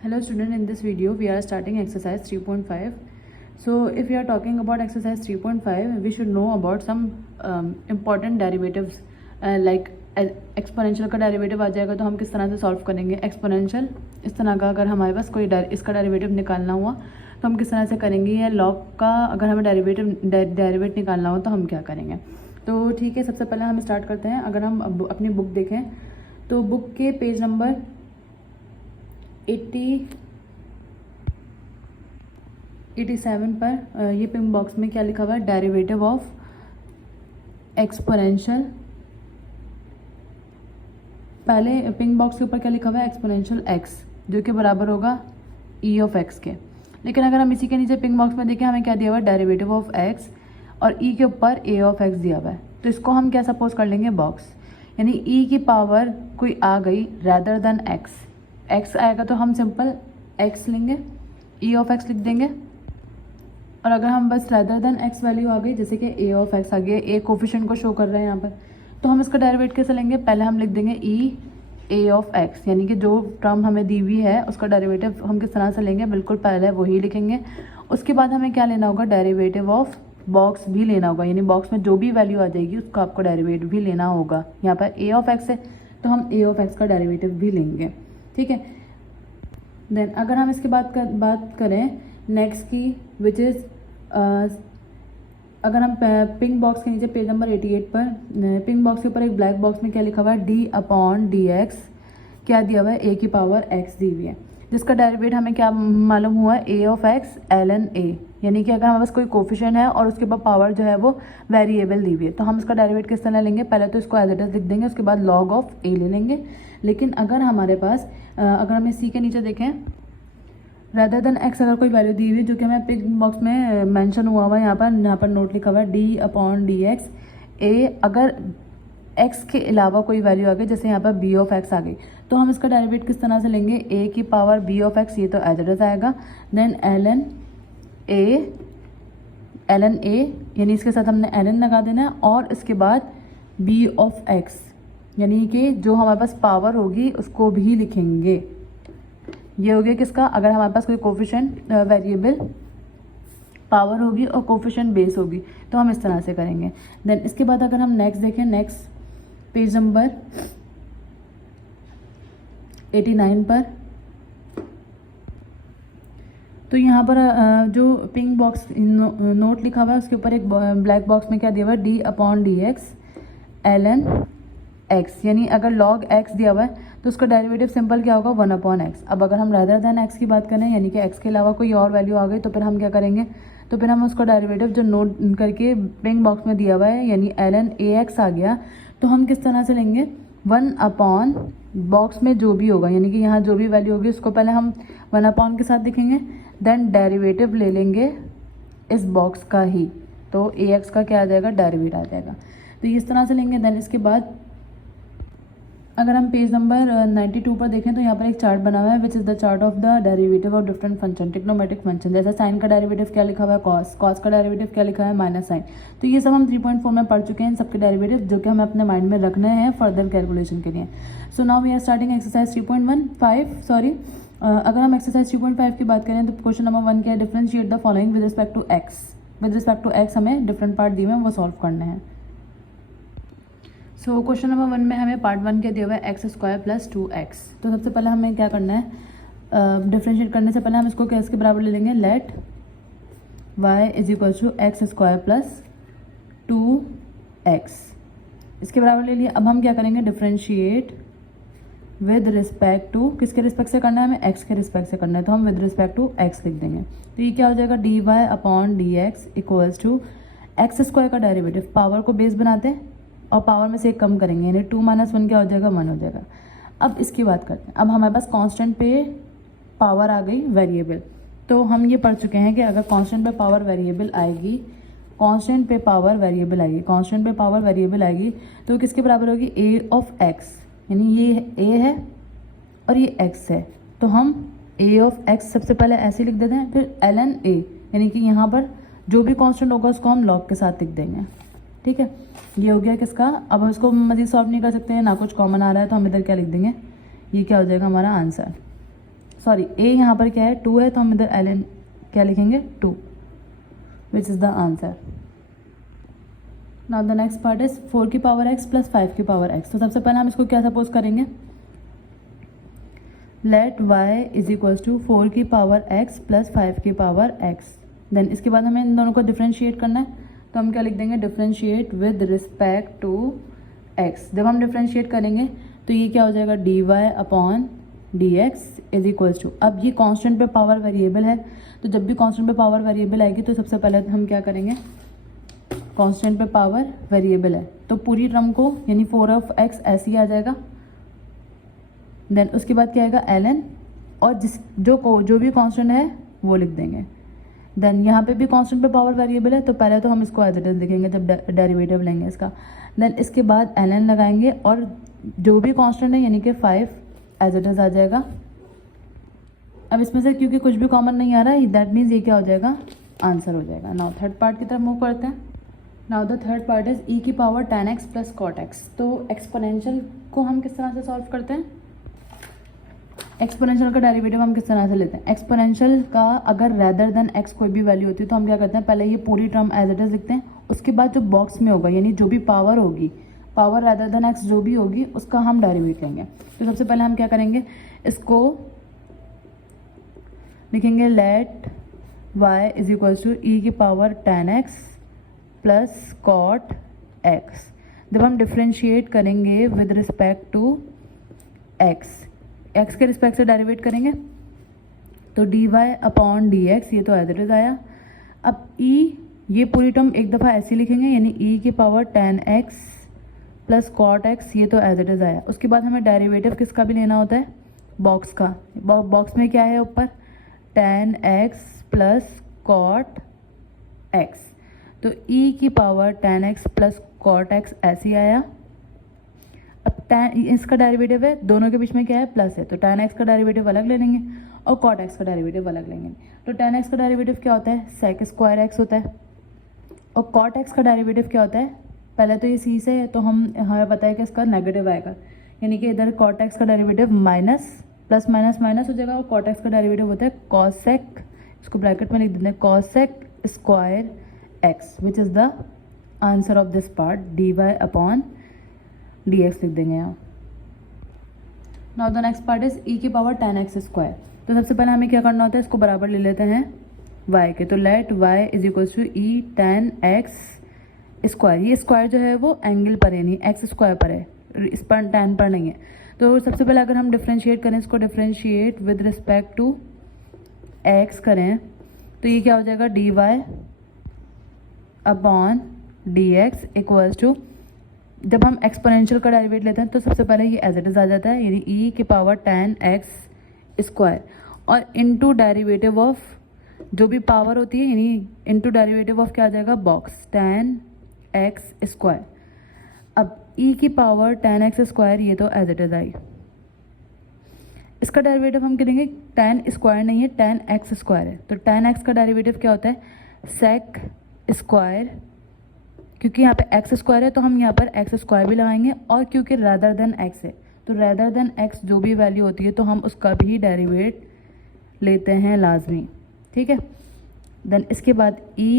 Hello student, in this video we are starting exercise 3.5. So if we are talking about exercise 3.5, we should know about some important derivatives like exponential का derivative आ जाएगा तो हम किस तरह से solve करेंगे। Exponential इस तरह का अगर हमारे पास कोई इसका डेरिवेटिव निकालना हुआ तो हम किस तरह से करेंगे, या लॉग का अगर हमें डेरिवेट निकालना हो तो हम क्या करेंगे। तो ठीक है, सबसे पहले हम स्टार्ट करते हैं। अगर हम अपनी बुक देखें तो बुक के पेज नंबर 87 पर ये पिंक बॉक्स में क्या लिखा हुआ है, डेरिवेटिव ऑफ एक्सपोनेंशियल। पहले पिंक बॉक्स के ऊपर क्या लिखा हुआ है, एक्सपोनेंशियल एक्स, जो कि बराबर होगा ई ऑफ एक्स के। लेकिन अगर हम इसी के नीचे पिंक बॉक्स में देखें, हमें क्या दिया हुआ है, डेरिवेटिव ऑफ एक्स, और ई के ऊपर ए ऑफ एक्स दिया हुआ है। तो इसको हम क्या सपोज कर लेंगे, बॉक्स, यानी ई की पावर कोई आ गई रैदर देन एक्स। एक्स आएगा तो हम सिंपल एक्स लेंगे, ई ऑफ एक्स लिख देंगे। और अगर हम बस रैदर देन एक्स वैल्यू आ गई, जैसे कि ए ऑफ एक्स आ गया, ए कोफिशिएंट को शो कर रहे हैं यहाँ पर, तो हम इसका डेरिवेट कैसे लेंगे, पहले हम लिख देंगे ई ए ऑफ एक्स, यानी कि जो टर्म हमें दी हुई है उसका डेरिवेटिव हम किस तरह से लेंगे, बिल्कुल पहले वही लिखेंगे। उसके बाद हमें क्या लेना होगा, डेरिवेटिव ऑफ बॉक्स भी लेना होगा, यानी बॉक्स में जो भी वैल्यू आ जाएगी उसका आपको डेरिवेटिव भी लेना होगा। यहाँ पर ए ऑफ एक्स है तो हम ए ऑफ एक्स का डेरिवेटिव भी लेंगे, ठीक है। देन अगर हम इसके बात करें नेक्स्ट की, विच इज़ अगर हम पिंक बॉक्स के नीचे पेज नंबर 88 पर पिंक बॉक्स के ऊपर एक ब्लैक बॉक्स में क्या लिखा हुआ है, डी अपॉन डी एक्स, क्या दिया हुआ है, ए की पावर एक्स दी हुई है, जिसका डेरिवेट हमें क्या मालूम हुआ है, A of X L N A, यानी कि अगर हमारे पास कोई कोफिशिएंट है और उसके ऊपर पावर जो है वो वेरिएबल दी हुई है, तो हम इसका डेरिवेट किस तरह लेंगे, पहले तो इसको एज इट इज लिख देंगे, उसके बाद लॉग ऑफ ए ले लेंगे। लेकिन अगर हमारे पास अगर हम सी के नीचे देखें, रैदर देन एक्स अगर कोई वैल्यू दी हुई, जो कि हमें पिंक बॉक्स में मेंशन हुआ हुआ है, यहाँ पर नोट लिखा हुआ है डी अपॉन डी एक्स ए, अगर एक्स के अलावा कोई वैल्यू आ गई, जैसे यहाँ पर बी ऑफ एक्स आ गई, तो हम इसका डेरिवेट किस तरह से लेंगे, ए की पावर बी ऑफ एक्स, ये तो एज इट इज आएगा। देन एल एन ए, यानी इसके साथ हमने एल एन लगा देना है, और इसके बाद बी ऑफ एक्स, यानी कि जो हमारे पास पावर होगी उसको भी लिखेंगे। ये हो गया किसका, अगर हमारे पास कोई कोफिशिएंट वेरिएबल पावर होगी और कोफिशिएंट बेस होगी तो हम इस तरह से करेंगे। देन इसके बाद अगर हम नेक्स्ट देखें, नेक्स्ट पेज नंबर 89 पर, तो यहाँ पर जो पिंक बॉक्स नोट लिखा हुआ है उसके ऊपर एक ब्लैक बॉक्स में क्या दिया हुआ है, D upon D X L N X, यानी अगर लॉग एक्स दिया हुआ है तो उसका डेरिवेटिव सिंपल क्या होगा, 1 अपॉन एक्स। अब अगर हम रैदर देन एक्स की बात करें, यानी कि एक्स के अलावा कोई और वैल्यू आ गई, तो फिर हम क्या करेंगे, तो फिर हम उसका डेरिवेटिव जो नोट करके पिंक बॉक्स में दिया हुआ है, यानी एल एन ए एक्स आ गया, तो हम किस तरह से लेंगे, 1 अपॉन बॉक्स में जो भी होगा, यानी कि यहाँ जो भी वैल्यू होगी उसको पहले हम 1 अपॉन के साथ लिखेंगे, देन डेरिवेटिव ले लेंगे इस बॉक्स का ही, तो ए एक्स का क्या आ जाएगा, डेरिवेट आ जाएगा। तो इस तरह से लेंगे। देन इसके बाद अगर हम पेज नंबर 92 पर देखें तो यहाँ पर एक चार्ट बना हुआ है, विच is the chart of the derivative of different function, trigonometric function. जैसे साइन का डेरिवेटिव क्या लिखा हुआ है, कॉस, कॉस का डेरिवेटिव क्या लिखा है, माइनस साइन। तो ये सब हम 3.4 में पढ़ चुके हैं, इन सबके डेरिवेटिव, जो कि हमें अपने माइंड में रखने हैं फर्दर कैलकुलेशन के लिए। So now we are starting exercise 3.15 sorry. अगर हम एक्सरसाइज 3.5 की बात करें तो क्वेश्चन नंबर 1 क्या है, differentiate the following with respect to X. With respect to X हमें डिफरेंट पार्ट दिए हुए हैं, वो सॉल्व करने हैं। सो क्वेश्चन नंबर 1 में हमें पार्ट 1 क्या दिया हुआ है, एक्स स्क्वायर प्लस 2x। तो सबसे पहले हमें क्या करना है, डिफरेंशिएट करने से पहले हम इसको क्या इसके बराबर ले लेंगे, let y is equal to X square plus 2x, इसके बराबर ले लिया। अब हम क्या करेंगे, डिफरेंशिएट विद रिस्पेक्ट टू, किसके रिस्पेक्ट से करना है, हमें x के रिस्पेक्ट से करना है, तो हम विद रिस्पेक्ट टू x लिख देंगे। तो ये क्या हो जाएगा, D Y upon D X equals to X square का डेरिवेटिव, पावर को बेस बनाते हैं और पावर में से एक कम करेंगे, यानी 2 - 1 क्या हो जाएगा, 1 हो जाएगा। अब इसकी बात करते हैं। अब हमारे पास कांस्टेंट पे पावर आ गई वेरिएबल, तो हम ये पढ़ चुके हैं कि अगर कांस्टेंट पे पावर वेरिएबल आएगी, कांस्टेंट पे पावर वेरिएबल आएगी, कांस्टेंट पे पावर वेरिएबल आएगी तो किसके बराबर होगी, ए ऑफ एक्स, यानी ये ए है और ये एक्स है, तो हम ए ऑफ एक्स सबसे पहले ऐसे लिख देते हैं, फिर एल एन ए, यानी कि यहाँ पर जो भी कांस्टेंट होगा उसको हम लॉग के साथ लिख देंगे, ठीक है। ये हो गया किसका, अब हम इसको मजीद सॉल्व नहीं कर सकते हैं, ना कुछ कॉमन आ रहा है, तो हम इधर क्या लिख देंगे, ये क्या हो जाएगा हमारा आंसर। सॉरी ए यहाँ पर क्या है 2 है, तो हम इधर ln क्या लिखेंगे 2, विच is the answer. Now the next part is 4 की पावर x प्लस 5 की पावर x। तो सबसे पहले हम इसको क्या सपोज करेंगे, let y is equals to 4 की पावर x प्लस 5 की पावर x। देन इसके बाद हमें इन दोनों को डिफ्रेंशिएट करना है, तो हम क्या लिख देंगे, differentiate with respect to x। जब हम डिफ्रेंशिएट करेंगे तो ये क्या हो जाएगा, dy upon dx is equals to, अब ये कांस्टेंट पे पावर वेरिएबल है, तो जब भी कांस्टेंट पे पावर वेरिएबल आएगी तो सबसे पहले हम क्या करेंगे, कांस्टेंट पे पावर वेरिएबल है तो पूरी टर्म को यानी 4 ऑफ x ऐसे ही आ जाएगा। देन उसके बाद क्या आएगा ln, और जो भी कांस्टेंट है वो लिख देंगे। देन यहाँ पे भी कांस्टेंट पे पावर वेरिएबल है, तो पहले तो हम इसको एज इट इज लिखेंगे जब डेरिवेटिव लेंगे इसका। देन इसके बाद ln लगाएंगे और जो भी कांस्टेंट है यानी कि 5 एज इट इज आ जाएगा। अब इसमें से क्योंकि कुछ भी कॉमन नहीं आ रहा है, दैट मीन्स ये क्या हो जाएगा, आंसर हो जाएगा। नाउ थर्ड पार्ट की तरफ मूव करते हैं। Now the third part is e की power tan x plus cot x। तो एक्सपोनेंशियल को हम किस तरह से सॉल्व करते हैं, एक्सपोनेंशियल का डेरिवेटिव हम किस तरह से लेते हैं, एक्सपोनेंशियल का अगर रेदर देन x कोई भी वैल्यू होती है तो हम क्या करते हैं, पहले ये पूरी टर्म एज इट इज लिखते हैं, उसके बाद जो बॉक्स में होगा यानी जो भी पावर होगी, पावर रेदर देन x जो भी होगी उसका हम डेरिवेट लेंगे। तो सबसे पहले हम क्या करेंगे, इसको लिखेंगे let y is equals to e की power tan x plus cot x। जब हम डिफ्रेंशिएट करेंगे विद रिस्पेक्ट टू x के रिस्पेक्ट से डेरिवेट करेंगे तो dy अपॉन dx, ये तो एज इट इज आया। अब e ये पूरी टर्म एक दफ़ा ऐसे लिखेंगे यानी e की power tan x plus cot x, ये तो एज इट इज आया। उसके बाद हमें डेरिवेटिव किसका भी लेना होता है, बॉक्स का। बॉक्स में क्या है ऊपर, tan x plus cot x, तो e की power tan x plus cot x ऐसे ही आया। अब tan इसका डेरिवेटिव है, दोनों के बीच में क्या है, प्लस है, तो tan x का डेरिवेटिव अलग ले लेंगे और cot x का डेरिवेटिव अलग लेंगे। तो tan x का डेरिवेटिव क्या होता है, sec स्क्वायर x होता है, और cot x का डेरिवेटिव क्या होता है, पहले तो ये c से है तो हमें पता है कि इसका नेगेटिव आएगा, यानी कि इधर cot x का derivative minus plus minus minus हो जाएगा, और cot x का डेरिवेटिव होता है cosec, इसको ब्रैकेट में लिख देते हैं cosec square x, which is the answer of this part, dy upon dx लिख देंगे यहाँ। Now the next part is e की पावर tan x स्क्वायर। तो सबसे पहले हमें क्या करना होता है, इसको बराबर ले लेते हैं y के, तो let y is equals to e tan x square. ये स्क्वायर जो है वो एंगल पर है, नहीं एक्स स्क्वायर पर है, इस पर tan पर नहीं है। तो सबसे पहले अगर हम डिफ्रेंशिएट करें, इसको differentiate with respect to x करें तो ये क्या हो जाएगा, dy upon dx equals to, जब हम एक्सपोनेंशियल का डेरिवेट लेते हैं तो सबसे पहले ये एज इट इज आ जाता है यानी e की पावर tan x स्क्वायर, और इनटू डेरिवेटिव ऑफ जो भी पावर होती है यानी इनटू डेरिवेटिव ऑफ क्या आ जाएगा, बॉक्स tan x स्क्वायर। अब e की पावर tan x स्क्वायर, ये तो एज इट इज आई, इसका डेरिवेटिव हम करेंगे, tan स्क्वायर नहीं है tan x स्क्वायर है, तो tan x का डेरिवेटिव क्या होता है, sec स्क्वायर, क्योंकि यहाँ पे x स्क्वायर है तो हम यहाँ पर x स्क्वायर भी लगाएंगे, और क्योंकि रेदर देन x है तो रेदर देन x जो भी वैल्यू होती है तो हम उसका भी डेरिवेट लेते हैं लाजमी, ठीक है। देन इसके बाद e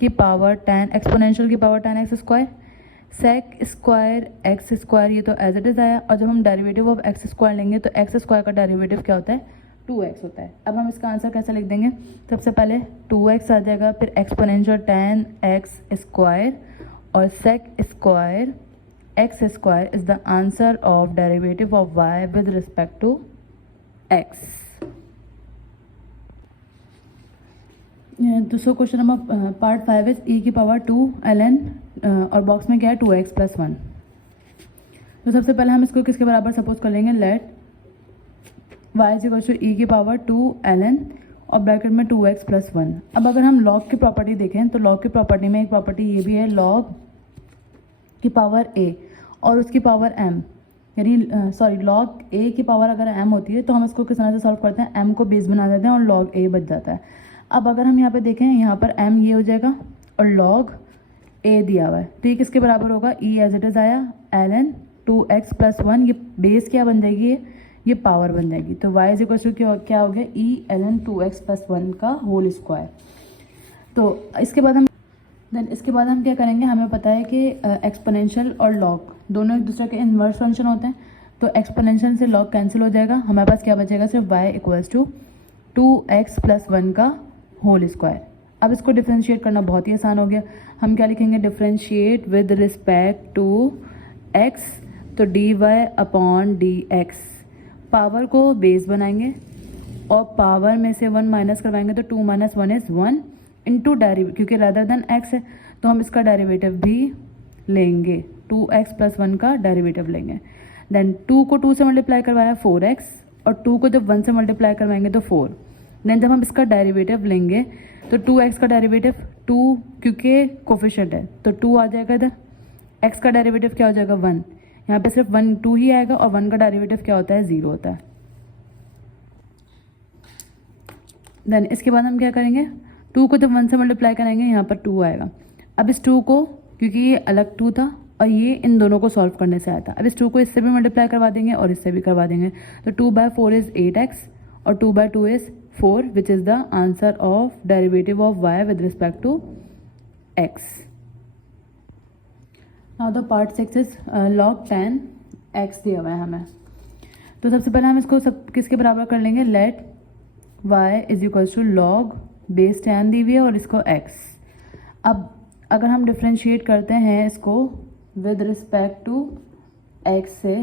की पावर tan एक्सपोनेंशियल की power tan x square, sec square x square, ये तो एज इट इज आया, और जब हम डेरिवेटिव ऑफ x स्क्वायर लेंगे तो x स्क्वायर का डेरिवेटिव क्या होता है, 2x होता है। अब हम इसका आंसर कैसे लिख देंगे, सबसे पहले 2x आ जाएगा, फिर एक्सपोनेंशियल tan x स्क्वायर और sec square x square is the answer of derivative of y with respect to x। दूसरा question number part 5 is e की पावर 2 ln और बॉक्स में क्या है 2x प्लस 1। तो सबसे पहले हम इसको किसके बराबर सपोज कर लेंगे, let y is equal to e की पावर 2 ln और ब्रैकेट में 2x प्लस 1। अब अगर हम log की प्रॉपर्टी देखें तो log की प्रॉपर्टी में एक प्रॉपर्टी ये भी है, log की पावर a और उसकी पावर m, यानी सॉरी log a की पावर अगर m होती है तो हम इसको किस तरह से सॉल्व करते हैं, m को बेस बना देते हैं और log a बच जाता है। अब अगर हम यहाँ पे देखें, यहाँ पर m ये हो जाएगा और log a दिया हुआ है, तो ये किसके बराबर होगा, e एज इट इज आया ln 2x प्लस 1, ये बेस क्या बन जाएगी, ये पावर बन जाएगी। तो y इज इक्वल टू क्या हो गया, ई ln 2x प्लस 1 का होल स्क्वायर। तो इसके बाद हम क्या करेंगे, हमें पता है कि एक्सपोनेंशियल और लॉग दोनों एक दूसरे के इन्वर्स फंक्शन होते हैं। तो एक्सपोनेंशियल से लॉग कैंसिल हो जाएगा, हमारे पास क्या बचेगा, सिर्फ y equals to 2x plus 1 का होल स्क्वायर। अब इसको डिफ्रेंशिएट करना बहुत ही आसान हो गया। हम क्या लिखेंगे, differentiate with respect to x, तो dy अपॉन dx। पावर को बेस बनाएंगे और पावर में से 1 माइनस करवाएंगे, तो 2 माइनस 1 इज़ 1 इंटू डेरिवेटिव, क्योंकि रादर देन x है तो हम इसका डेरिवेटिव भी लेंगे, 2x प्लस 1 का डेरिवेटिव लेंगे। देन 2 को 2 से मल्टीप्लाई करवाया 4x, और 2 को जब 1 से मल्टीप्लाई करवाएंगे तो 4। देन जब हम इसका डेरिवेटिव लेंगे तो 2x का डेरिवेटिव 2, क्योंकि कोफिशिएंट है तो 2 आ जाएगा इधर। x का डेरिवेटिव क्या हो जाएगा, 1। यहाँ पे सिर्फ 2 ही आएगा, और 1 का डेरिवेटिव क्या होता है, 0 होता है। देन इसके बाद हम क्या करेंगे, 2 को जब 1 से मल्टीप्लाई करेंगे यहाँ पर 2 आएगा। अब इस 2 को, क्योंकि ये अलग 2 था और ये इन दोनों को सॉल्व करने से आया था, अब इस 2 को इससे भी मल्टीप्लाई करवा देंगे और इससे भी करवा देंगे। तो 2/4 इज़ 8x और 2/2 is 4, which is the answer of derivative of y with respect to x। Now the part 6 is log 10x दिया हुआ है हमें। तो सबसे पहले हम इसको सब किसके बराबर कर लेंगे, let y is equals to log base 10 दी हुई है और इसको x। अब अगर हम डिफ्रेंशिएट करते हैं इसको विद रिस्पेक्ट टू x से,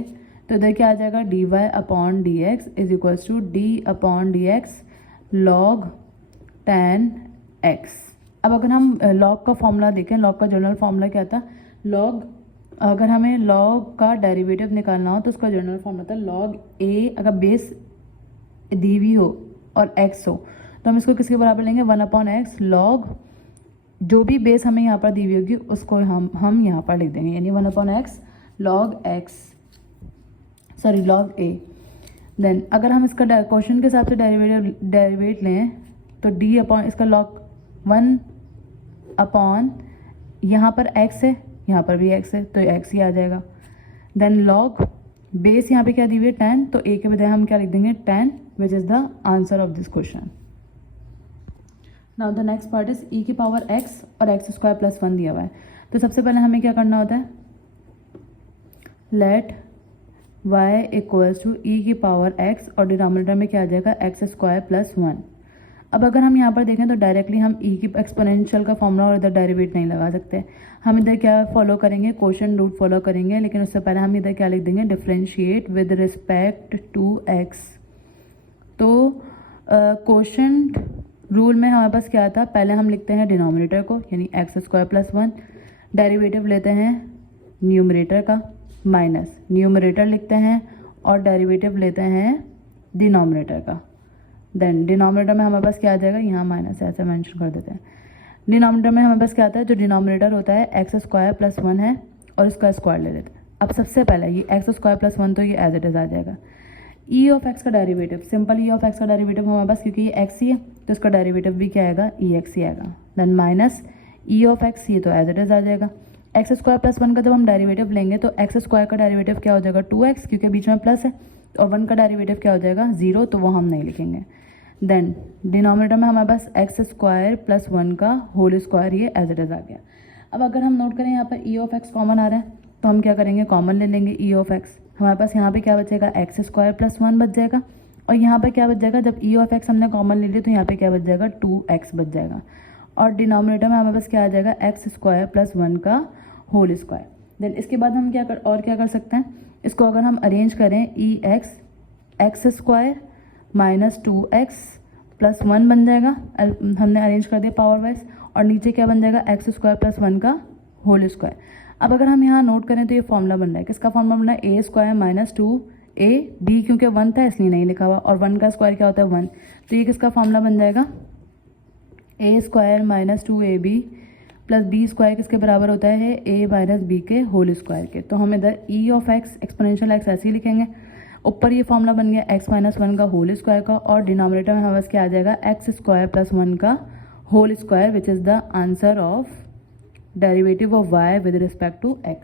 तो इधर क्या आ जाएगा, dy upon D X is equals to d upon D X log 10x। अब अगर हम लॉग का फॉर्मूला देखें, लॉग का जनरल फॉर्मूला क्या था, लॉग, अगर हमें लॉग का डेरिवेटिव निकालना हो तो उसका जनरल फॉर्मूला था लॉग a, अगर बेस दी हुई हो और x हो तो हम इसको किसके बराबर लेंगे, 1/x लॉग, जो भी बेस हमें यहाँ पर दी हुई होगी उसको हम यहाँ पर लिख देंगे, यानी 1/x log log a। Then अगर हम इसका क्वेश्चन के हिसाब से डेरिवेट लें तो d अपॉन इसका लॉग 1 अपॉन, यहाँ पर x है यहाँ पर भी x है तो x ही आ जाएगा। देन लॉग बेस यहाँ पे क्या दी हुई है, 10, तो a के बजाय हम क्या लिख देंगे, 10, विच is the answer of this question. Now the next part is e की पावर x और x स्क्वायर प्लस 1 दिया हुआ है। तो सबसे पहले हमें क्या करना होता है, let y equals to e की पावर x और डिनोमिनेटर में क्या आ जाएगा, x स्क्वायर प्लस 1। अब अगर हम यहाँ पर देखें तो डायरेक्टली हम e की एक्सपोनेंशियल का फॉर्मूला और इधर डेरिवेट नहीं लगा सकते, हम इधर क्या फॉलो करेंगे, क्वोशंट रूट फॉलो करेंगे। लेकिन उससे पहले हम इधर क्या लिख देंगे, differentiate with respect to x। तो क्वोशंट रूल में हमारे पास क्या था, पहले हम लिखते हैं डिनोमिनेटर को यानी x स्क्वायर प्लस 1, डेरिवेटिव लेते हैं न्यूमरेटर का, माइनस न्यूमरेटर लिखते हैं और डेरिवेटिव लेते हैं डिनोमिनेटर का। देन डिनोमिनेटर में हमारे पास क्या आ जाएगा, यहाँ माइनस ऐसे मेंशन कर देते हैं। डिनोमिनेटर में हमारे पास क्या आता है, जो डिनोमिनेटर होता है x स्क्वायर प्लस 1 है और इसका स्क्वायर ले लेते हैं। अब सबसे पहले ये x स्क्वायर प्लस 1 तो ये एज इट इज़ आ जाएगा। e ऑफ x का derivative, simple e of x का डेरिवेटिव हमारे पास, क्योंकि ये x ही है तो इसका डेरिवेटिव भी क्या आएगा, ex ही आएगा। Then minus e of x, ये तो एज इट इज़ आ जाएगा। x स्क्वायर प्लस 1 का जब हम डेरिवेटिव लेंगे तो x स्क्वायर का डेरिवेटिव क्या हो जाएगा, 2x, क्योंकि बीच में प्लस है, और 1 का डेरिवेटिव क्या हो जाएगा, 0, तो वो हम नहीं लिखेंगे। देन डिनोमिनेटर में हमारे पास x स्क्वायर प्लस 1 का होल स्क्वायर, ये एज इट इज़ आ गया। अब अगर हम नोट करें यहाँ पर e ऑफ x कॉमन आ रहा है तो हम क्या करेंगे, कॉमन ले लेंगे e ऑफ x। हमारे पास यहाँ पे क्या बचेगा, x स्क्वायर प्लस 1 बच जाएगा, और यहाँ पे क्या बच जाएगा, जब e ऑफ x हमने कॉमन ले लिया तो यहाँ पे क्या बच जाएगा, 2x बच जाएगा। और डिनोमिनेटर में हमारे पास क्या आ जाएगा, x स्क्वायर प्लस 1 का होल स्क्वायर। देन इसके बाद हम क्या कर सकते हैं, इसको अगर हम अरेंज करें, x square minus 2x plus 1 बन जाएगा, हमने अरेंज कर दिया पावर वाइज, और नीचे क्या बन जाएगा, x स्क्वायर प्लस 1 का होल स्क्वायर। अब अगर हम यहाँ नोट करें तो ये फॉर्मूला बन रहा है, किसका फॉर्मूला बन रहा है, a स्क्वायर माइनस 2ab, क्योंकि 1 था इसलिए नहीं लिखा हुआ, और 1 का स्क्वायर क्या होता है, 1, तो ये किसका फॉर्मूला बन जाएगा, a square minus 2ab plus b square किसके बराबर होता है, a माइनस b के होल स्क्वायर के। तो हम इधर e of x exponential x ऐसे ही लिखेंगे, ऊपर ये फॉर्मूला बन गया x माइनस 1 का होल स्क्वायर का, और डिनोमिनेटर में हमारे पास क्या आ जाएगा, x स्क्वायर प्लस 1 का whole square, which is the answer of derivative of y with respect to x.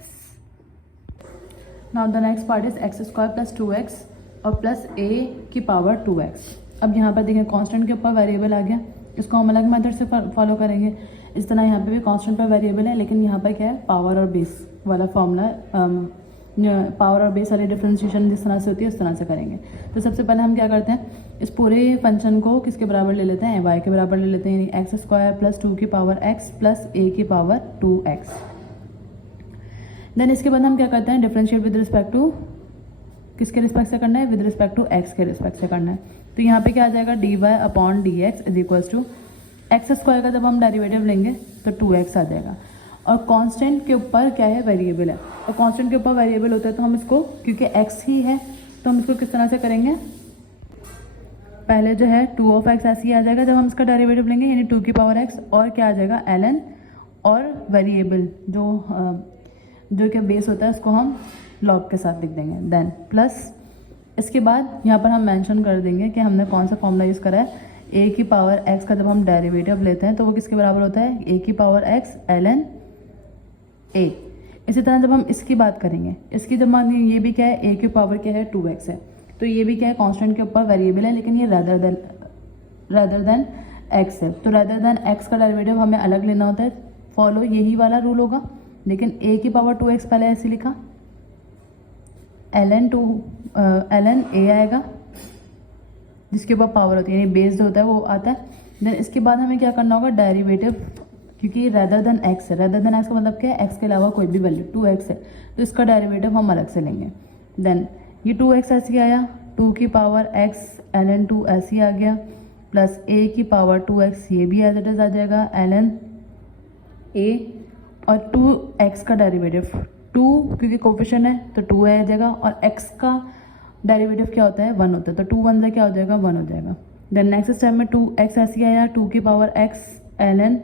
Now the next part is x square plus 2x और प्लस a की पावर 2x। अब यहाँ पर देखें कांस्टेंट के ऊपर variable आ गया, इसको हम अलग मेथड से फॉलो करेंगे। इस तरह यहाँ पे भी कांस्टेंट पर वेरिएबल है, लेकिन यहाँ पर क्या है, पावर और बेस वाला फॉर्मूला, पावर और बेस वाली डिफ्रेंशिएशन जिस तरह से होती है उस तरह से करेंगे। तो सबसे पहले हम क्या करते हैं, इस पूरे फंक्शन को किसके बराबर ले लेते हैं, y के बराबर ले लेते हैं, यानी एक्स स्क्वायर प्लस 2 की पावर x प्लस a की पावर 2x। देन इसके बाद हम क्या करते हैं, डिफ्रेंशिएट विद रिस्पेक्ट टू, किसके रिस्पेक्ट से करना है, विद रिस्पेक्ट टू x के रिस्पेक्ट से करना है। तो यहाँ पे क्या आ जाएगा, dy upon D X is equals to X square का जब हम डेरिवेटिव लेंगे तो 2x आ जाएगा। और कांस्टेंट के ऊपर क्या है, वेरिएबल है, और कांस्टेंट के ऊपर वेरिएबल होता है तो हम इसको, क्योंकि x ही है तो हम इसको किस तरह से करेंगे, पहले जो है 2 ऑफ x ऐसे ही आ जाएगा जब हम इसका डेरिवेटिव लेंगे, यानी 2 की पावर x, और क्या आ जाएगा ln, और वेरिएबल जो क्या बेस होता है उसको हम लॉग के साथ लिख देंगे। देन प्लस इसके बाद यहाँ पर हम मेंशन कर देंगे कि हमने कौन सा फॉर्मूला यूज़ करा है, a की पावर x का जब हम डेरिवेटिव लेते हैं तो वो किसके बराबर होता है, a की पावर x ln a। इसी तरह जब हम इसकी बात करेंगे, इसकी जब मान ये भी क्या है, a की पावर क्या है 2x है, तो ये भी क्या है, कांस्टेंट के ऊपर वेरिएबल है, लेकिन ये रादर देन x है। तो रादर देन x का डेरिवेटिव हमें अलग लेना होता है, फॉलो यही वाला रूल होगा, लेकिन a की पावर 2x पहले ऐसे लिखा, ln a आएगा जिसके ऊपर पावर होती है, यानी बेस जो होता है वो आता है। देन इसके बाद हमें क्या करना होगा, डेरिवेटिव, क्योंकि रेदर देन एक्स है, रेदर देन एक्स का मतलब क्या है, एक्स के अलावा कोई भी वैल्यू 2x है, तो इसका डेरिवेटिव हम अलग से लेंगे। देन ये 2x ऐसे आया, 2 की पावर x ln 2 ऐसे आ गया, प्लस a की पावर 2x, ये भी एज इट इज आ जाएगा ln a, और 2x का डेरिवेटिव 2, क्योंकि कोफिशिएंट है तो 2 आ जाएगा, और x का डेरिवेटिव क्या होता है, 1 होता है, तो 2 1 क्या हो जाएगा, 1 हो जाएगा। देन नेक्स्ट स्टेप में 2x ऐसे आया, 2 की power x ln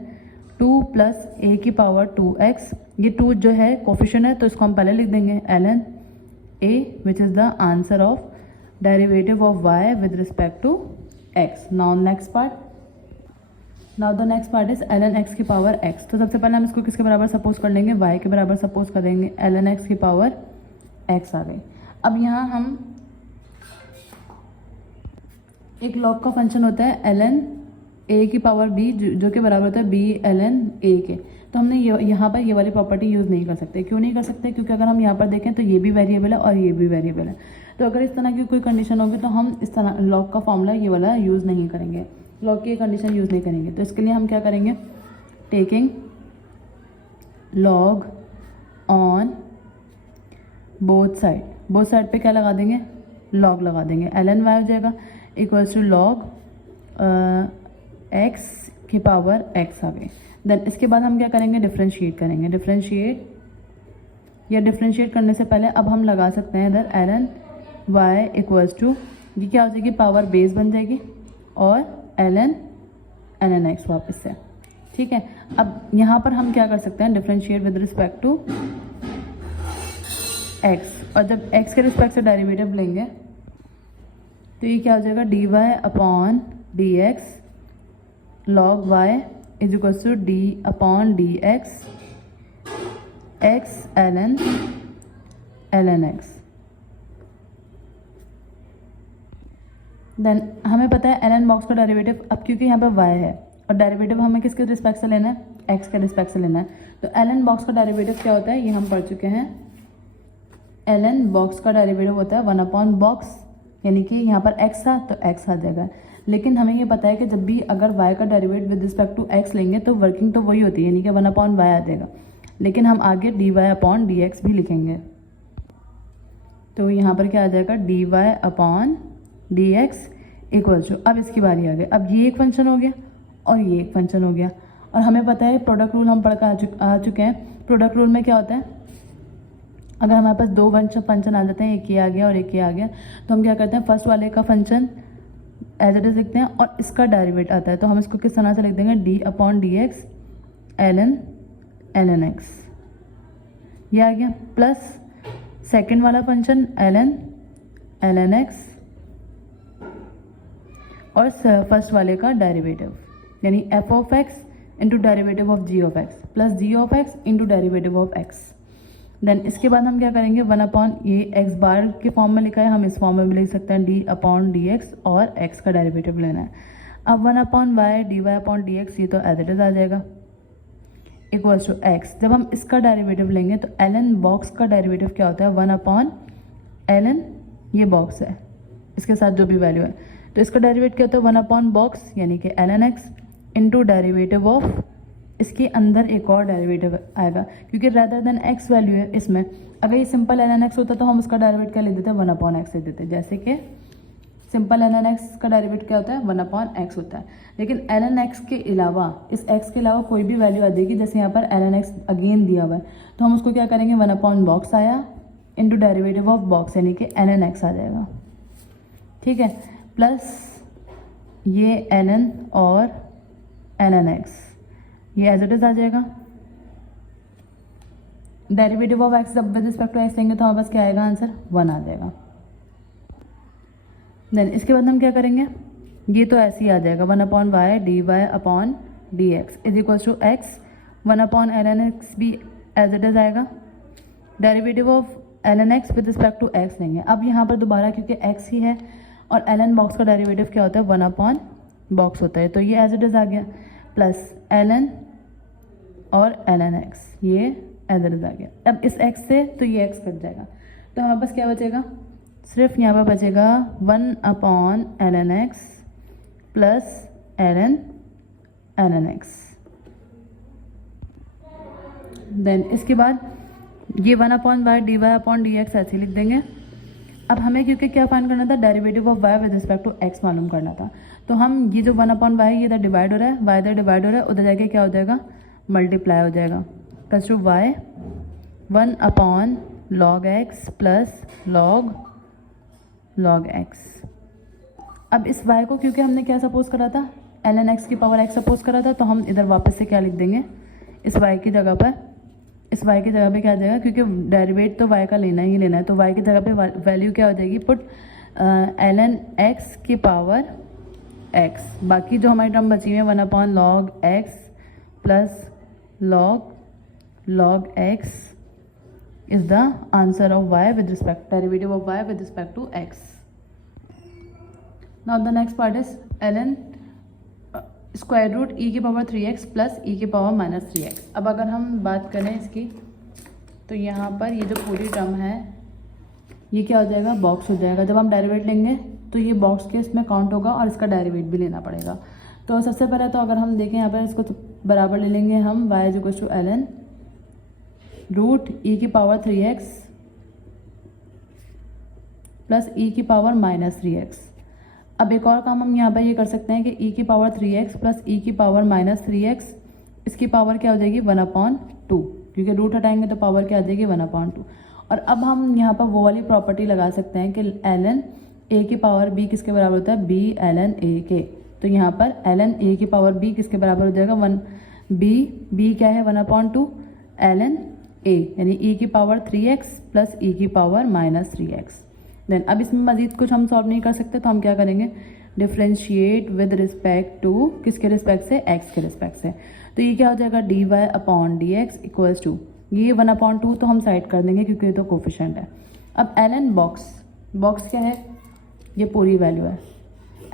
2 plus a की पावर 2x, ये 2 जो है कोफिशिएंट है तो इसको हम पहले लिख देंगे ln a, which is the answer of derivative of y with respect to x। Now next part, now the next part is ln x की पावर x। तो सबसे पहले हम इसको किसके बराबर सपोज कर लेंगे, y के बराबर सपोज कर देंगे, ln x की पावर x आ गई। अब यहाँ हम एक लॉग का फंक्शन होता है ln a की पावर b, जो कि बराबर होता है b ln a के, तो हमने यहाँ पर ये वाली प्रॉपर्टी यूज़ नहीं कर सकते। क्यों नहीं कर सकते, क्योंकि अगर हम यहाँ पर देखें तो ये भी वेरिएबल है और ये भी वेरिएबल है, तो अगर इस तरह की कोई कंडीशन होगी तो हम इस तरह लॉग का फॉर्मूला ये वाला यूज़ नहीं करेंगे, लॉग की कंडीशन यूज़ नहीं करेंगे। तो इसके लिए हम क्या करेंगे, taking log on both side पे क्या लगा देंगे, लॉग लगा देंगे, ln y हो जाएगा इक्वल्स टू लॉग x की पावर x आ गई। देन इसके बाद हम क्या करेंगे, डिफ्रेंशिएट करेंगे, डिफ्रेंशिएट करने से पहले अब हम लगा सकते हैं इधर ln y इक्वल्स टू, ये क्या हो जाएगी, पावर बेस बन जाएगी, और ln x वापस से, ठीक है। अब यहाँ पर हम क्या कर सकते हैं, differentiate with respect to x, और जब x के रिस्पेक्ट से डेरिवेटिव लेंगे तो ये क्या हो जाएगा, dy upon D X log y is equals to d upon D X ln x। Then हमें पता है ln बॉक्स का डेरिवेटिव, अब क्योंकि यहाँ पे y है और डेरिवेटिव हमें किसके रिस्पेक्ट से लेना है, x के रिस्पेक्ट से लेना है, तो ln बॉक्स का डेरिवेटिव क्या होता है, ये हम पढ़ चुके हैं। ln बॉक्स का डेरिवेटिव होता है 1 अपॉन बॉक्स, यानी कि यहाँ पर x था तो x आ जाएगा, लेकिन हमें ये पता है कि जब भी अगर y का derivative with respect to x लेंगे तो वर्किंग तो वही होती है, यानी कि 1 अपॉन y आ जाएगा, लेकिन हम आगे dy अपॉन डी एक्स भी लिखेंगे, तो यहाँ पर क्या आ जाएगा, dy upon D X equal to, अब इसकी बारी आ गई, अब ये एक फंक्शन हो गया और ये एक फंक्शन हो गया, और हमें पता है प्रोडक्ट रूल हम पढ़ कर आ चुके हैं। प्रोडक्ट रूल में क्या होता है, अगर हमारे पास दो फंक्शन आ जाते हैं, एक ये आ गया और एक ये आ गया, तो हम क्या करते हैं, फर्स्ट वाले का फंक्शन एज इट इज लिखते हैं और इसका डेरिवेट आता है, तो हम इसको किस तरह से लिख देंगे, D upon D X ln x, ये आ गया, प्लस सेकेंड वाला फंक्शन ln x और फर्स्ट वाले का डेरिवेटिव, यानी f of x into derivative of g of x plus g of x into derivative of x। Then इसके बाद हम क्या करेंगे, 1 ये एक्स बार के फॉर्म में लिखा है, हम इस फॉर्म में भी लिख सकते हैं d/dx, और x का डेरिवेटिव लेना है। अब 1/y dy/dx ये तो एज इट इज आ जाएगा इक्वल्स टू x। जब हम इसका डेरिवेटिव लेंगे तो ln बॉक्स का डेरिवेटिव क्या होता है, 1/ln, ये बॉक्स है इसके साथ जो भी वैल्यू है, तो इसका डेरिवेटिव क्या होता है 1/बॉक्स यानी कि ln x into derivative of, इसके अंदर एक और डेरिवेटिव आएगा क्योंकि रेदर देन x वैल्यू है इसमें। अगर ये सिंपल ln x होता तो हम उसका डेरिवेटिव क्या ले देते हैं, 1/x ले देते, जैसे कि सिंपल ln x का डेरिवेटिव क्या होता है 1/x होता है। लेकिन ln x के अलावा, इस x के अलावा कोई भी वैल्यू आ जाएगी, जैसे यहाँ पर ln x अगेन दिया हुआ है, तो हम उसको क्या करेंगे 1/बॉक्स आया इंटू डेरिवेटिव ऑफ बॉक्स यानी कि ln x आ जाएगा, ठीक है, प्लस ये ln और ln x ये एज इट इज आ जाएगा। डेरिवेटिव ऑफ x जब विद रिस्पेक्ट टू x लेंगे तो हमारे पास क्या आएगा, आंसर 1 आ जाएगा। देन इसके बाद हम क्या करेंगे, ये तो ऐसे ही आ जाएगा 1/y dy/dx is equal to x, 1/ln x भी एज इट इज आएगा। Derivative of ln x with respect to x लेंगे। अब यहाँ पर दोबारा क्योंकि x ही है और ln बॉक्स का डेरिवेटिव क्या होता है 1/बॉक्स होता है, तो ये एज इट इज आ गया, प्लस ln और ln x ये एज इट इज आ गया। अब इस x से तो ये x कट जाएगा, तो हमारे पास क्या बचेगा, सिर्फ यहाँ पर बचेगा 1/ln x plus ln x। Then इसके बाद ये 1/y dy/dx ऐसे लिख देंगे। अब हमें क्योंकि क्या फाइंड करना था, derivative of y with respect to x मालूम करना था, तो हम ये जो 1/y ये इधर डिवाइड हो रहा है, y इधर डिवाइड हो रहा है, उधर जाके क्या हो जाएगा मल्टीप्लाई हो जाएगा, plus two y 1/log x plus log x। अब इस y को क्योंकि हमने क्या सपोज करा था, ln x की पावर x सपोज करा था, तो हम इधर वापस से क्या लिख देंगे, इस y की जगह पर, इस y की जगह पे क्या आ जाएगा, क्योंकि डेरिवेट तो y का लेना ही लेना है, तो y की जगह पे वैल्यू क्या हो जाएगी, पुट ln x की पावर x, बाकी जो हमारी टर्म बची हुई है 1/log x plus log x is the answer of y with respect, derivative of y with respect to x. Now the next part is ln square root e की power 3x plus e की power minus 3x। अब अगर हम बात करें इसकी, तो यहाँ पर ये जो पूरी टर्म है ये क्या हो जाएगा, बॉक्स हो जाएगा। जब हम डेरिवेट लेंगे तो ये बॉक्स के इसमें काउंट होगा और इसका डेरिवेट भी लेना पड़ेगा। तो सबसे पहले तो अगर हम देखें यहाँ पर इसको तो बराबर ले लेंगे हम, y is equal to ln root e की पावर 3x प्लस e की पावर माइनस 3x। अब एक और काम हम यहाँ पर ये कर सकते हैं कि e की पावर 3x प्लस e की पावर माइनस 3x, इसकी पावर क्या हो जाएगी 1/2, क्योंकि रूट हटाएंगे तो पावर क्या आ जाएगी 1/2। और अब हम यहाँ पर वो वाली प्रॉपर्टी लगा सकते हैं कि ln a की पावर b किसके बराबर होता है, b ln a के। तो यहाँ पर ln a की पावर b किसके बराबर हो जाएगा, b क्या है 1/2 ln a, यानी e की पावर 3x प्लस e की पावर माइनस 3x। देन अब इसमें मजीद कुछ हम सॉल्व नहीं कर सकते, तो हम क्या करेंगे, डिफ्रेंशिएट विद रिस्पेक्ट टू, किसके रिस्पेक्ट से, x के रिस्पेक्ट से। तो ये क्या हो जाएगा dy/dx इक्वल्स टू, ये 1/2 तो हम साइड कर देंगे क्योंकि ये तो कोफिशिएंट है। अब ln बॉक्स क्या है, ये पूरी वैल्यू है।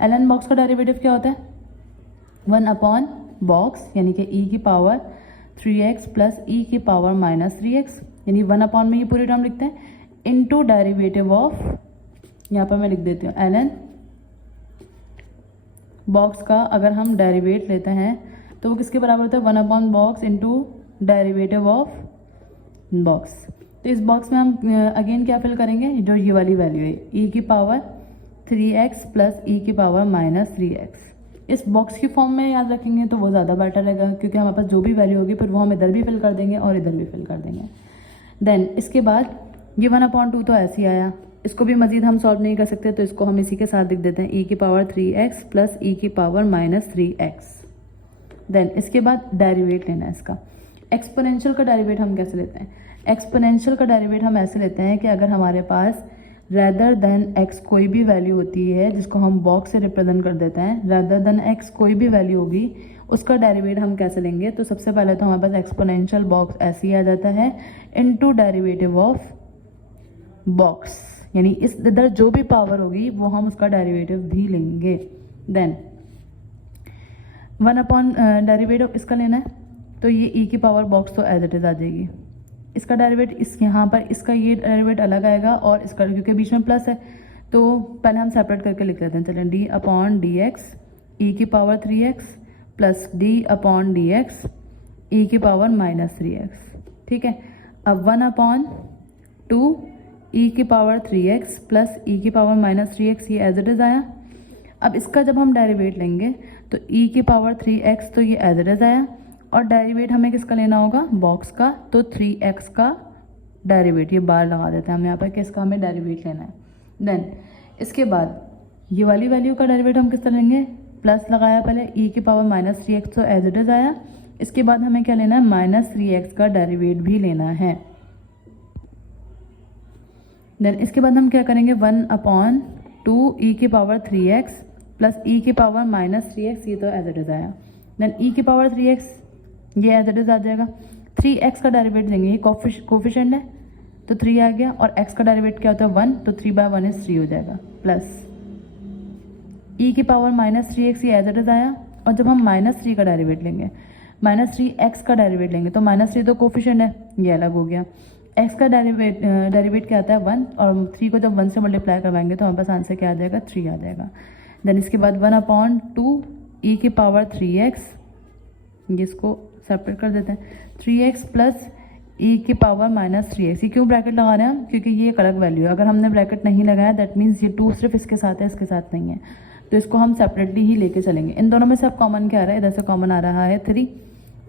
ln बॉक्स का डेरिवेटिव क्या होता है 1/बॉक्स यानी कि e की पावर 3x प्लस e की पावर माइनस 3x, यानी 1/ में ये पूरी टर्म लिखते हैं इनटू डेरिवेटिव ऑफ, यहाँ पर मैं लिख देती हूँ ln बॉक्स का अगर हम डेरिवेट लेते हैं तो वो किसके बराबर होता है 1/बॉक्स इंटू डेरिवेटिव ऑफ बॉक्स। तो इस बॉक्स में हम अगेन क्या फिल करेंगे, जो ये वाली वैल्यू है e की पावर 3x प्लस e की पावर माइनस 3x। इस बॉक्स की फॉर्म में याद रखेंगे तो वो ज़्यादा बेटर रहेगा, क्योंकि हमारे पास जो भी वैल्यू होगी फिर वो हम इधर भी फिल कर देंगे और इधर भी फिल कर देंगे। देन इसके बाद ये 1/2 तो ऐसे ही आया, इसको भी मजीद हम सॉल्व नहीं कर सकते, तो इसको हम इसी के साथ लिख देते हैं e की पावर 3x प्लस e की पावर माइनस 3x। देन इसके बाद डेरिवेट लेना है इसका। एक्सपोनेंशियल का डेरिवेट हम कैसे लेते हैं, एक्सपोनेंशियल का डेरिवेट हम ऐसे लेते हैं कि अगर हमारे पास रैदर देन एक्स कोई भी वैल्यू होती है जिसको हम बॉक्स से रिप्रेजेंट कर देते हैं, रैदर देन एक्स कोई भी वैल्यू होगी उसका डेरिवेट हम कैसे लेंगे? तो सबसे पहले तो हमारे पास एक्सपोनेंशियल बॉक्स ऐसे ही आ जाता है इनटू डेरिवेटिव ऑफ बॉक्स, यानी इस इधर जो भी पावर होगी वो हम उसका डेरिवेटिव भी लेंगे। देन 1 अपॉन डेरिवेटिव इसका लेना है, तो ये ई की पावर बॉक्स तो एज इट इज़ आ जाएगी। इसका डेरिवेट इस यहाँ पर इसका ये डेरिवेट अलग आएगा और इसका, क्योंकि बीच में प्लस है तो पहले हम सेपरेट करके लिख लेते हैं। चलें, D upon D X E की power 3x plus D upon D X E की पावर -3x। ठीक है, अब 1 अपॉन 2 ई की पावर 3x प्लस ई की पावर -3x, ये एज इट इज़ आया। अब इसका जब हम डेरिवेट लेंगे तो ई की पावर 3x तो ये एज इट इज़ आया, और डेरिवेट हमें किसका लेना होगा? बॉक्स का, तो 3x का डेरिवेट, ये बार लगा देते हैं हम यहाँ पर, किसका हमें डेरिवेट लेना है। देन इसके बाद ये वाली वैल्यू का डेरिवेट हम किस तरह लेंगे? प्लस लगाया पहले, ई की पावर -3x तो एज इट इज़ आया। इसके बाद हमें क्या लेना है? -3x का डेरिवेट भी लेना है। देन इसके बाद हम क्या करेंगे? 1 अपॉन 2 ई की पावर 3x प्लस ई की पावर -3x, ये तो एज इट इज़ आया। देन ई की पावर 3x ये एज इट इज़ आ जाएगा। 3x का डेरिवेट देंगे, ये कोफिशिएंट है तो 3 आ गया, और x का डेरिवेट क्या होता है? 1, तो 3/1 इज 3 हो जाएगा, प्लस ई की पावर -3x ये एज इट इज़ आया। और जब हम -3 का डेरिवेट लेंगे, -3x का डेरिवेट लेंगे तो -3 तो कोफिशिएंट है, ये अलग हो गया। x का डेरिवेट क्या आता है? 1, और 3 को जब 1 से मल्टीप्लाई करवाएंगे तो हमारे पास आंसर क्या आ जाएगा? 3 आ जाएगा। देन इसके बाद 1 अपॉन 2 ई की पावर 3x, जिसको सेपरेट कर देते हैं, 3x प्लस ई की पावर -3x। ये क्यों ब्रैकेट लगा रहे हैं हम? क्योंकि ये एक अलग वैल्यू है। अगर हमने ब्रैकेट नहीं लगाया दैट मीन्स ये 2 सिर्फ इसके साथ है, इसके साथ नहीं है, तो इसको हम सेपरेटली ही लेके चलेंगे। इन दोनों में से अब कॉमन क्या आ रहा है? इधर से कॉमन आ रहा है 3,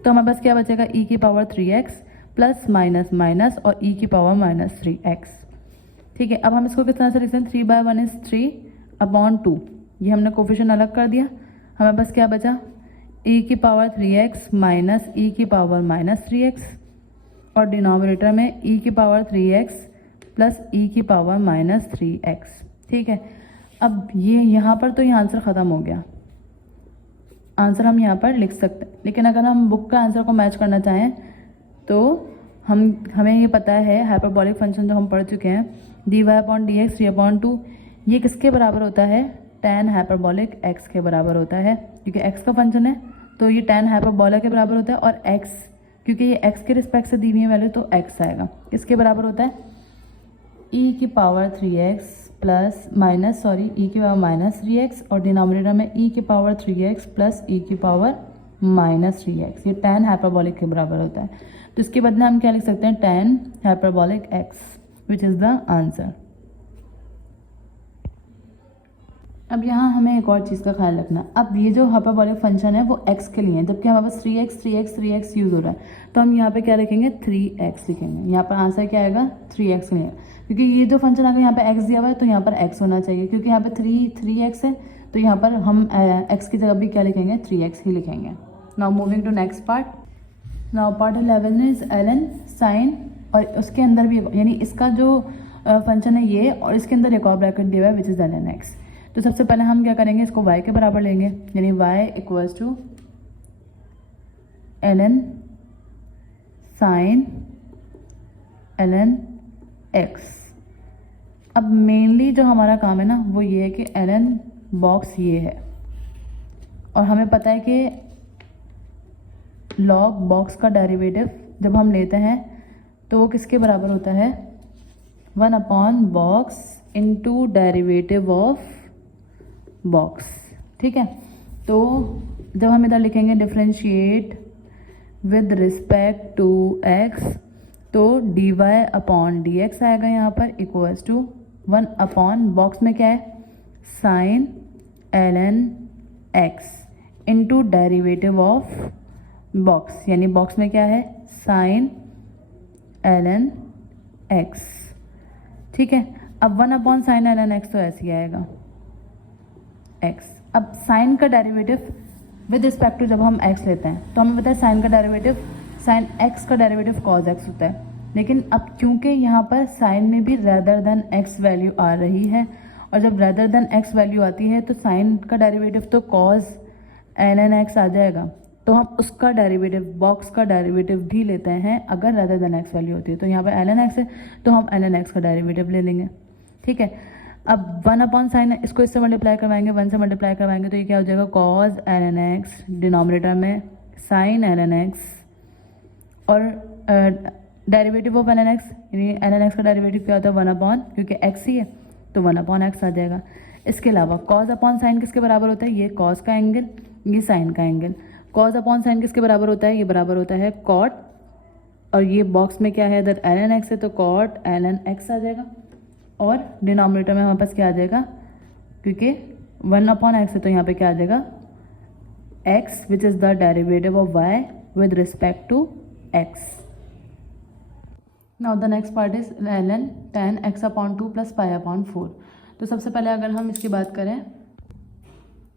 तो हमारे पास क्या बचेगा? ई की power 3x plus minus minus और ई की पावर -3x। ठीक है, अब हम इसको किस तरह से लिखते हैं? 3/1 इज 3 अपॉन 2, ये हमने कोफिशिएंट अलग कर दिया। हमें बस क्या बचा? ई की पावर 3x माइनस ई की पावर -3x, और डिनोमिनेटर में ई की पावर 3x प्लस ई की पावर -3x। ठीक है, अब ये यहाँ पर तो ये आंसर ख़त्म हो गया, आंसर हम यहाँ पर लिख सकते हैं। लेकिन अगर हम बुक का आंसर को मैच करना चाहें तो हमें ये पता है हाइपरबॉलिक फंक्शन जो हम पढ़ चुके हैं, dy/dx 3/2, ये किसके बराबर होता है? tan हाइपरबॉलिक x के बराबर होता है, क्योंकि x का फंक्शन है तो ये tan हाइपरबॉलिक के बराबर होता है, और x क्योंकि ये x के रिस्पेक्ट से दी हुई है वैल्यू तो x आएगा। किसके बराबर होता है? e की power 3x plus minus sorry e की पावर -3x, और डिनोमिनेटर में e की पावर 3x प्लस e की पावर -3x, ये tan हाइपरबॉलिक के बराबर होता है। तो इसके बदले हम क्या लिख सकते हैं? tan hyperbolic x, which is the answer. अब यहाँ हमें एक और चीज़ का ख्याल रखना। अब ये जो हाइपरबॉलिक फंक्शन है वो x के लिए है, जबकि हमारे पास 3x यूज़ हो रहा है, तो हम यहाँ पे क्या लिखेंगे? 3x लिखेंगे। यहाँ पर आंसर क्या आएगा? 3x लिखेंगे, क्योंकि ये जो फंक्शन अगर यहाँ पे x दिया हुआ है तो यहाँ पर x होना चाहिए, क्योंकि यहाँ पे 3x है तो यहाँ पर हम x की जगह भी क्या लिखेंगे? 3x ही लिखेंगे। Now moving to next part. Now part 11 is ln sine, और उसके अंदर भी यानी इसका जो फंक्शन है ये, और इसके अंदर एक और ब्रैकेट दिया हुआ है विच इज़ ln x। तो सबसे पहले हम क्या करेंगे? इसको y के बराबर लेंगे, यानी y equals to ln sine ln x। अब मेनली जो हमारा काम है ना वो ये है कि ln बॉक्स ये है, और हमें पता है कि लॉग बॉक्स का डेरिवेटिव जब हम लेते हैं तो वो किसके बराबर होता है? 1 upon box into derivative of box. ठीक है, तो जब हम इधर लिखेंगे differentiate with respect to x, तो dy/dx आएगा यहाँ पर इक्वल्स टू 1 अपॉन बॉक्स में क्या है? Sine ln x into derivative of box, यानी बॉक्स में क्या है? Sine ln x। ठीक है, अब 1 अपॉन साइन ln x तो ऐसे ही आएगा x। अब साइन का डेरिवेटिव विद रिस्पेक्ट टू जब हम x लेते हैं तो हमें पता है साइन का डेरिवेटिव, साइन x का डेरिवेटिव cos x होता है, लेकिन अब क्योंकि यहाँ पर साइन में भी रेदर देन एक्स वैल्यू आ रही है, और जब रेदर देन एक्स वैल्यू आती है तो साइन का डेरिवेटिव तो कॉज ln x आ जाएगा, तो हम उसका डेरिवेटिव, बॉक्स का डेरिवेटिव भी लेते हैं अगर रेदर देन एक्स वैल्यू होती है। तो यहाँ पर ln x है तो हम ln x का डेरिवेटिव ले लेंगे। ठीक है, अब 1 अपॉन साइन है, इसको इससे मल्टीप्लाई करवाएंगे, 1 से मल्टीप्लाई करवाएंगे तो ये क्या हो जाएगा, कॉज ln x, डिनोमिनेटर में साइन ln x, और डेरिवेटिव ऑफ ln x, यानी ln x का डेरिवेटिव क्या होता है 1 अपॉन, क्योंकि x ही है तो 1 अपॉन x आ जाएगा। इसके अलावा कॉज अपॉन साइन किसके बराबर होता है, ये कॉज का एंगल, ये साइन का एंगल। कॉज अपॉन साइन किसके बराबर होता है, ये बराबर होता है कॉट, और ये बॉक्स में क्या है इधर ln x है तो कॉट ln x आ जाएगा, और डिनोमिनेटर में हमारे पास क्या आ जाएगा, क्योंकि 1 अपॉन एक्स है तो यहाँ पे क्या आ जाएगा x, which is the derivative of y with respect to x। Now the next part is ln tan x upon 2 plus pi upon 4। तो सबसे पहले अगर हम इसकी बात करें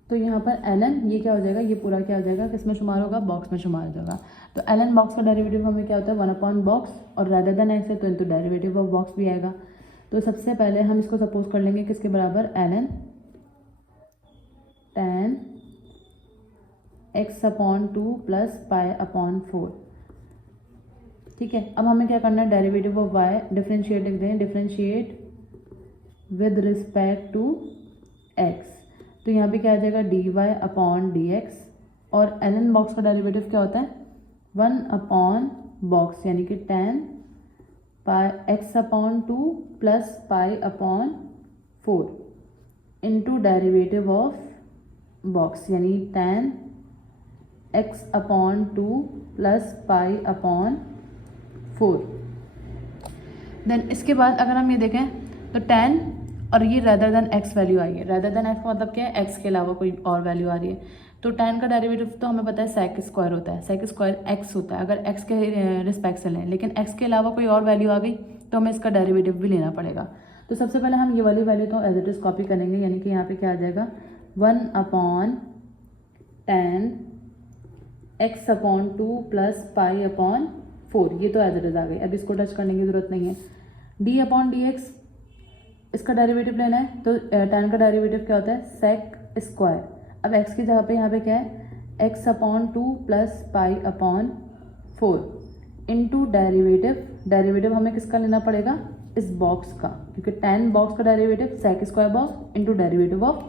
तो यहाँ पर ln ये क्या हो जाएगा, ये पूरा क्या हो जाएगा, किसमें शुमार होगा, बॉक्स में शुमार हो जाएगा। तो ln बॉक्स का डेरिवेटिव हमें क्या होता है 1 अपॉन बॉक्स, और रेदर देन एक्स है तो इनटू डेरिवेटिव ऑफ बॉक्स भी आएगा। तो सबसे पहले हम इसको सपोज कर लेंगे किसके बराबर, ln tan x upon 2 plus pi upon 4। ठीक है, अब हमें क्या करना है, डेरिवेटिव ऑफ y डिफरेंशिएट लिख दें, differentiate with respect to x। तो यहाँ पे क्या आ जाएगा dy अपॉन dx, और ln बॉक्स का डेरिवेटिव क्या होता है 1 अपॉन बॉक्स, यानी कि tan pi x upon 2 plus pi upon 4 into derivative of box, यानी tan x upon 2 plus pi upon 4। Then इसके बाद अगर हम ये देखें तो tan, और ये रेदर देन x वैल्यू आई है, रेदर देन x का मतलब क्या है, x के अलावा कोई और वैल्यू आ रही है। तो tan का डेरिवेटिव तो हमें पता है sec स्क्वायर होता है, sec स्क्वायर x होता है अगर x के रिस्पेक्ट से लें, लेकिन x के अलावा कोई और वैल्यू आ गई तो हमें इसका डेरिवेटिव भी लेना पड़ेगा। तो सबसे पहले हम ये वाली वैल्यू तो एज इट इज कॉपी करेंगे, यानी कि यहाँ पे क्या आ जाएगा 1 upon tan x upon 2 plus pi upon 4, ये तो एज इट इज आ गई, अब इसको टच करने की जरूरत नहीं है। d अपॉन डी एक्स, इसका डेरिवेटिव लेना है तो tan का डेरिवेटिव क्या होता है sec स्क्वायर। अब x की जगह पे यहाँ पे क्या है x upon 2 plus pi upon 4 into derivative, derivative हमें किसका लेना पड़ेगा, इस बॉक्स का, क्योंकि tan बॉक्स का derivative sec square box into derivative of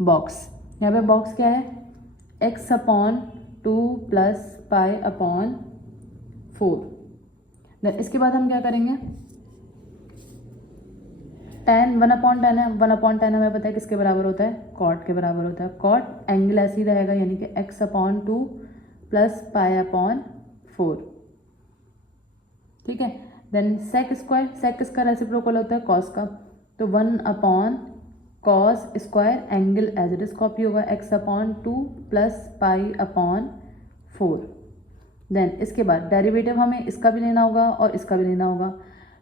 box. यहाँ पे बॉक्स क्या है x upon 2 plus pi upon 4। Then इसके बाद हम क्या करेंगे, tan 1 अपॉन tan है, 1 अपॉन tan हमें पता है किसके बराबर होता है, कॉट के बराबर होता है। कॉट एंगल ऐसे ही रहेगा, यानी कि x upon 2 plus pi upon 4। ठीक है, देन सेक स्क्वायर, सेक किसका रेसिप्रोकल होता है, कॉस का, तो 1 upon cos square, angle as it is copy होगा x upon 2 plus pi upon 4। Then इसके बाद डेरिवेटिव हमें इसका भी लेना होगा और इसका भी लेना होगा।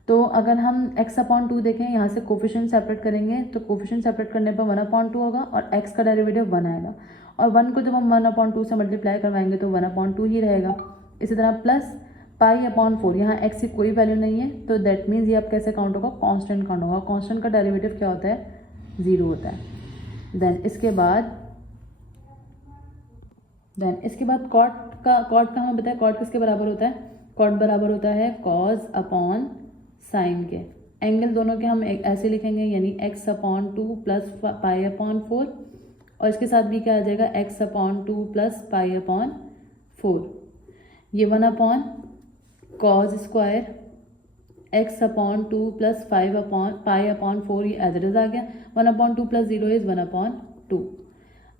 तो अगर हम x अपॉन 2 देखें, यहाँ से कोफिशिएंट सेपरेट करेंगे तो कोफिशिएंट सेपरेट करने पर 1 अपॉन 2 होगा और x का डेरिवेटिव 1 आएगा, और 1 को जब हम 1 अपॉन 2 से मल्टीप्लाई करवाएंगे तो 1 अपॉन 2 ही रहेगा। इसी तरह प्लस पाई अपॉन 4, यहाँ x की कोई वैल्यू नहीं है तो दैट मीन्स ये अब कैसे काउंट होगा, कांस्टेंट काउंट होगा। कांस्टेंट का डेरिवेटिव क्या होता है, 0 होता है। देन इसके बाद कॉट का हमें बताया, कॉट किसके बराबर होता है, कॉट बराबर होता है कॉज अपॉन साइन के। एंगल दोनों के हम ऐसे लिखेंगे, यानी x upon 2 plus pi upon 4, और इसके साथ भी क्या आ जाएगा x upon 2 plus pi upon 4। ये 1 upon cos square x upon 2 plus pi upon 4, ये एज इट इज आ गया। 1 अपॉन 2 प्लस 0 इज 1 अपॉन 2।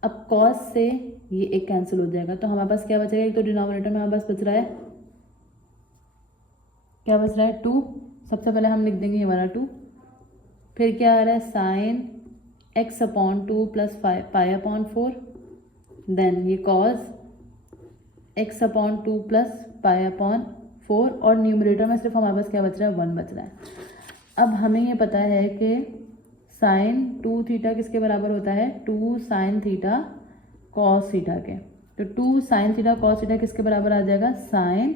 अब कॉस से ये एक कैंसिल हो जाएगा, तो हमारे पास क्या बचेगा, एक तो डिनोमिनेटर में हमारे पास बच रहा है, क्या बच रहा है 2। सबसे पहले हम लिख देंगे ये वाला 2, फिर क्या आ रहा है sine x upon 2 plus pi upon 4, then ये cos x upon 2 plus pi upon 4, और न्यूमरेटर में सिर्फ हमारे पास क्या बच रहा है 1 बच रहा है। अब हमें ये पता है कि साइन 2 थीटा किसके बराबर होता है, 2 साइन थीटा कॉस थीटा के। तो 2 साइन थीटा कॉस थीटा किसके बराबर आ जाएगा, साइन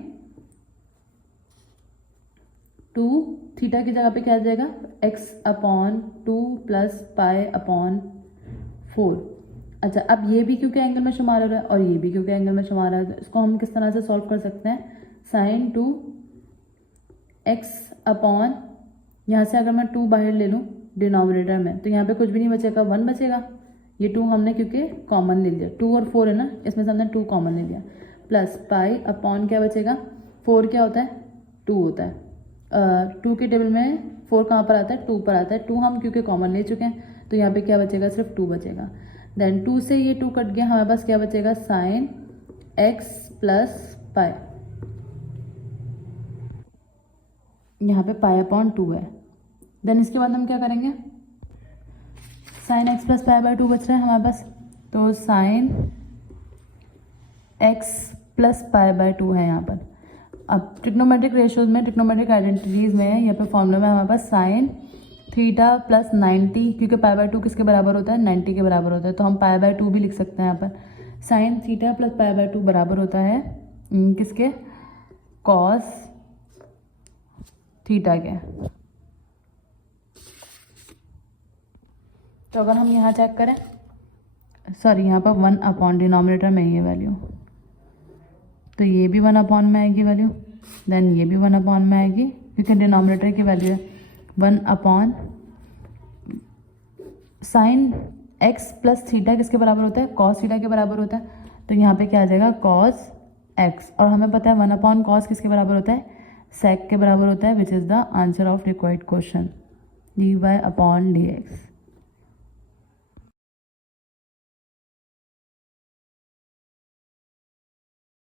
2 थीटा की जगह पे क्या आ जाएगा, x upon 2 plus pi upon 4। अच्छा, अब ये भी क्योंकि एंगल में शुमार हो रहा है और ये भी क्योंकि एंगल में शुमार हो रहा है, इसको हम किस तरह से सॉल्व कर सकते हैं, साइन 2x अपॉन, यहाँ से अगर मैं 2 बाहर ले लूँ डिनोमिनेटर में तो यहाँ पे कुछ भी नहीं बचेगा, 1 बचेगा। ये 2 हमने क्योंकि कॉमन ले लिया, 2 और 4 है ना, इसमें से हमने 2 कॉमन ले लिया, प्लस पाई अपॉन क्या बचेगा, 4 क्या होता है, 2 होता है। 2 के टेबल में 4 कहाँ पर आता है, 2 पर आता है। 2 हम क्योंकि कॉमन ले चुके हैं तो यहाँ पे क्या बचेगा, सिर्फ 2 बचेगा। देन 2 से ये 2 कट गया, हमारे पास क्या बचेगा, साइन x प्लस पाई, यहाँ पे पाई अपॉन 2 है। देन इसके बाद हम क्या करेंगे, sine x plus pi by 2 बच रहा है हमारे पास, तो sine x plus pi by 2 है यहाँ पर। अब ट्रिग्नोमेट्रिक रेशियोज में, ट्रिग्नोमेट्रिक आइडेंटिटीज में यहाँ पे फॉर्मूला में हमारे पास साइन थीटा प्लस 90, क्योंकि पाई बाई 2 किसके बराबर होता है, 90 के बराबर होता है, तो हम पाई बाई 2 भी लिख सकते हैं यहाँ पर। Sine theta plus pi by 2 बराबर होता है किसके, कॉस थीटा के। तो अगर हम यहाँ चेक करें, सॉरी यहाँ पर 1 अपॉन डिनोमिनेटर में ये वैल्यू, तो ये भी 1 अपॉन में आएगी वैल्यू, देन ये भी 1 अपॉन में आएगी क्योंकि डिनोमिनेटर की वैल्यू है 1 upon sine x plus theta किसके बराबर होता है, कॉस थीटा के बराबर होता है, तो यहाँ पे क्या आ जाएगा, कॉस x, और हमें पता है 1 अपॉन कॉस किसके बराबर होता है, सेक के बराबर होता है, विच is the answer of required question, dy upon dx।